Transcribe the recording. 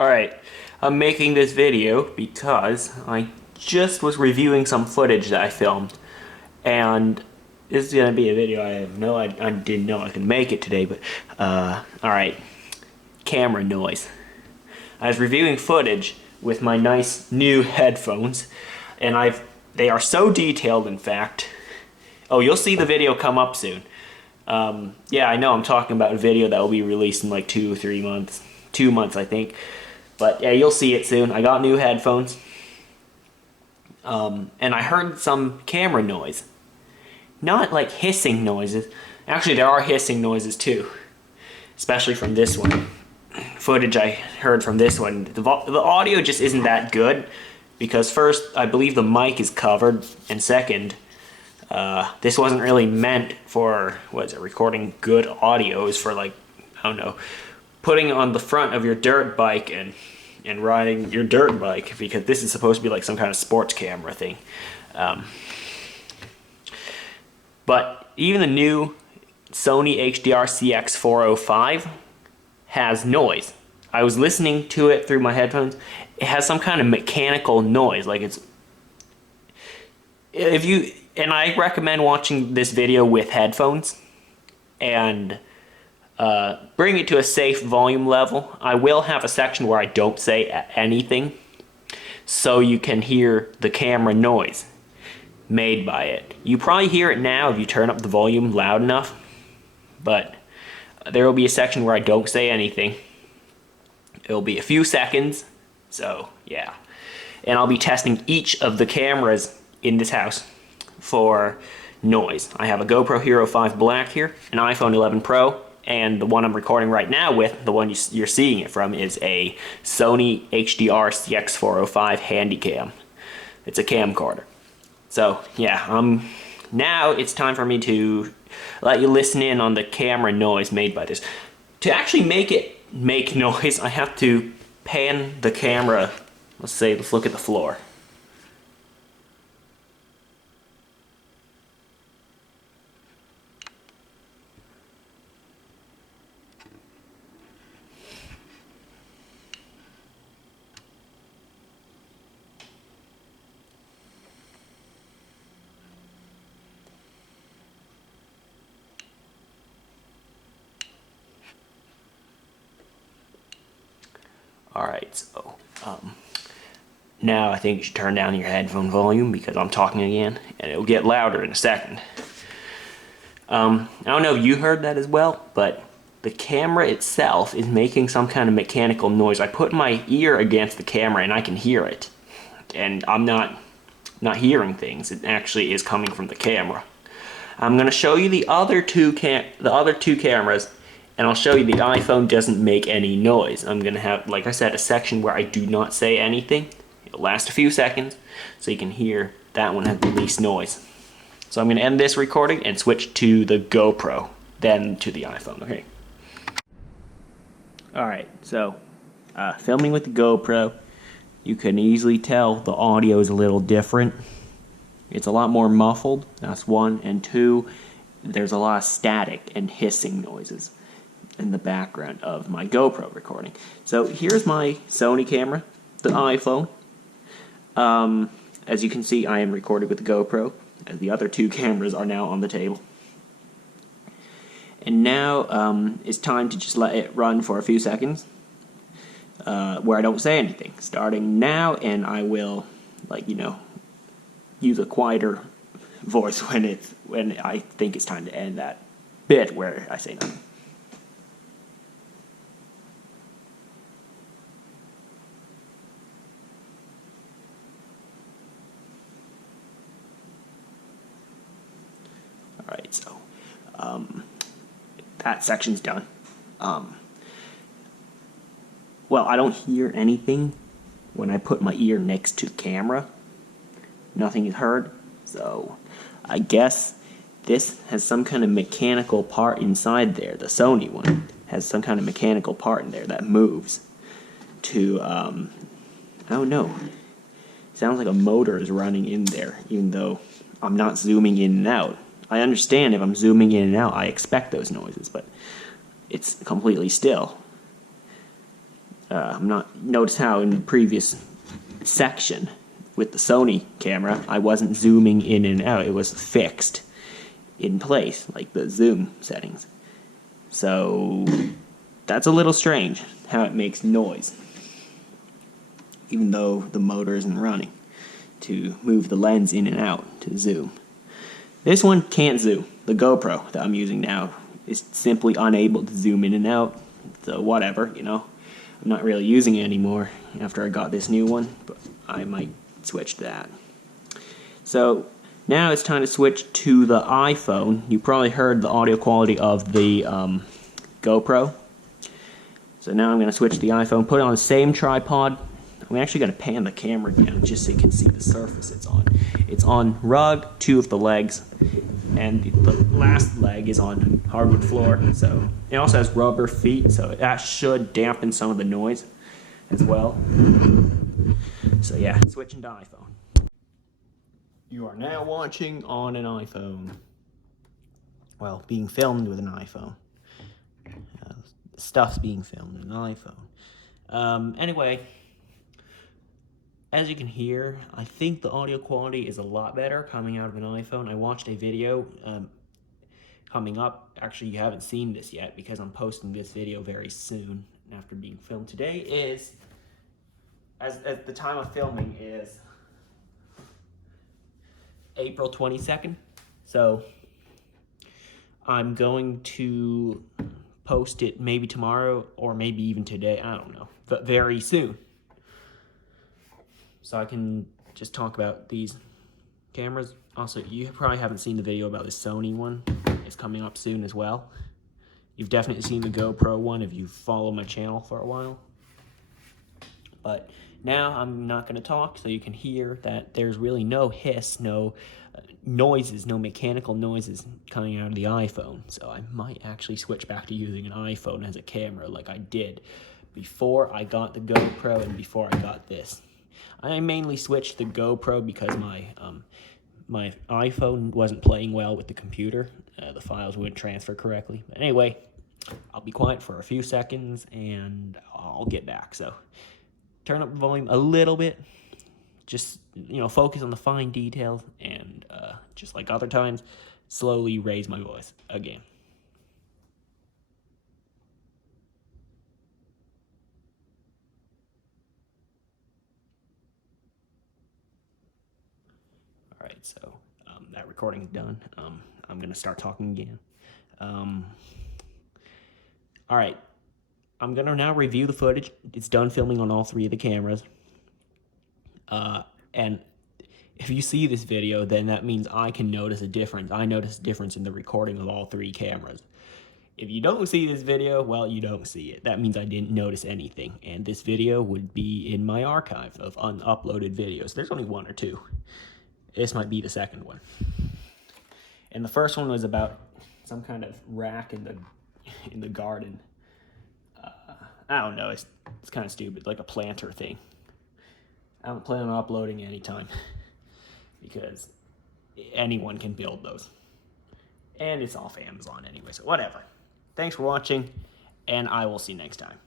Alright, I'm making this video because I just was reviewing some footage that I filmed, and this is gonna be a video I didn't know I could make it today, but alright, camera noise. I was reviewing footage with my nice new headphones, and they are so detailed, in fact. Oh, you'll see the video come up soon. Yeah, I know I'm talking about a video that will be released in like 2 or 3 months. 2 months, I think. But yeah, you'll see it soon. I got new headphones. And I heard some camera noise. Not like hissing noises. Actually, there are hissing noises too. Especially from this one. Footage I heard from this one. The audio just isn't that good. Because first, I believe the mic is covered. And second, this wasn't really meant for, recording good audio. It was for like, I don't know, putting it on the front of your dirt bike and riding your dirt bike, because this is supposed to be like some kind of sports camera thing. But even the new Sony HDR CX405 has noise. I was listening to it through my headphones. It has some kind of mechanical noise, like and I recommend watching this video with headphones and bring it to a safe volume level. I will have a section where I don't say anything, so you can hear the camera noise made by it. You probably hear it now if you turn up the volume loud enough, but there will be a section where I don't say anything. It'll be a few seconds, so yeah. And I'll be testing each of the cameras in this house for noise. I have a GoPro Hero 5 Black here, an iPhone 11 Pro, and the one I'm recording right now with, the one you're seeing it from, is a Sony HDR CX405 Handycam. It's a camcorder. So yeah, now it's time for me to let you listen in on the camera noise made by this. To actually make it make noise, I have to pan the camera. Let's look at the floor. Alright, so now I think you should turn down your headphone volume because I'm talking again, and it'll get louder in a second. I don't know if you heard that as well, but the camera itself is making some kind of mechanical noise. I put my ear against the camera and I can hear it, and I'm not hearing things. It actually is coming from the camera. I'm going to show you the other two cameras, and I'll show you the iPhone doesn't make any noise. I'm going to have, like I said, a section where I do not say anything. It'll last a few seconds, so you can hear that one has the least noise. So I'm going to end this recording and switch to the GoPro, then to the iPhone, okay? Alright, so filming with the GoPro, you can easily tell the audio is a little different. It's a lot more muffled, that's one, and two, there's a lot of static and hissing noises in the background of my GoPro recording. So here's my Sony camera, the iPhone. As you can see, I am recording with the GoPro, as the other two cameras are now on the table. And now it's time to just let it run for a few seconds, where I don't say anything. Starting now, and I will, use a quieter voice when I think it's time to end that bit where I say nothing. Alright, so that section's done. Well, I don't hear anything when I put my ear next to the camera. Nothing is heard, so I guess this has some kind of mechanical part inside there. The Sony one has some kind of mechanical part in there that moves to, I don't know. Sounds like a motor is running in there, even though I'm not zooming in and out. I understand if I'm zooming in and out, I expect those noises, but it's completely still. Notice how in the previous section with the Sony camera, I wasn't zooming in and out. It was fixed in place, like the zoom settings. So that's a little strange how it makes noise, even though the motor isn't running to move the lens in and out to zoom. This one can't zoom. The GoPro that I'm using now is simply unable to zoom in and out. So whatever, you know. I'm not really using it anymore after I got this new one, but I might switch to that. So now it's time to switch to the iPhone. You probably heard the audio quality of the GoPro. So now I'm going to switch to the iPhone, put it on the same tripod. I'm actually going to pan the camera down just so you can see the surface it's on. It's on rug, 2 of the legs, and the last leg is on hardwood floor. So it also has rubber feet, so that should dampen some of the noise as well. So yeah, switching to iPhone. You are now watching on an iPhone. Well, being filmed with an iPhone. Stuff's being filmed with an iPhone. Anyway, as you can hear, I think the audio quality is a lot better coming out of an iPhone. I watched a video coming up. Actually, you haven't seen this yet because I'm posting this video very soon after being filmed. Today is, at the time of filming, is April 22nd. So I'm going to post it maybe tomorrow or maybe even today. I don't know, but very soon. So I can just talk about these cameras. Also, you probably haven't seen the video about the Sony one. It's coming up soon as well. You've definitely seen the GoPro one if you follow my channel for a while. But now I'm not going to talk so you can hear that there's really no hiss, no noises, no mechanical noises coming out of the iPhone. So I might actually switch back to using an iPhone as a camera like I did before I got the GoPro and before I got this. I mainly switched the GoPro because my iPhone wasn't playing well with the computer. The files wouldn't transfer correctly. But anyway, I'll be quiet for a few seconds and I'll get back. So turn up the volume a little bit. Just, focus on the fine details and just like other times, slowly raise my voice again. All right, so that recording is done. I'm going to start talking again. All right, I'm going to now review the footage. It's done filming on all 3 of the cameras. And if you see this video, then that means I can notice a difference. I notice a difference in the recording of all 3 cameras. If you don't see this video, well, you don't see it. That means I didn't notice anything. And this video would be in my archive of unuploaded videos. There's only 1 or 2. This might be the second one. And the first one was about some kind of rack in the garden. I don't know. It's kind of stupid, like a planter thing. I don't plan on uploading anytime because anyone can build those. And it's off Amazon anyway, so whatever. Thanks for watching, and I will see you next time.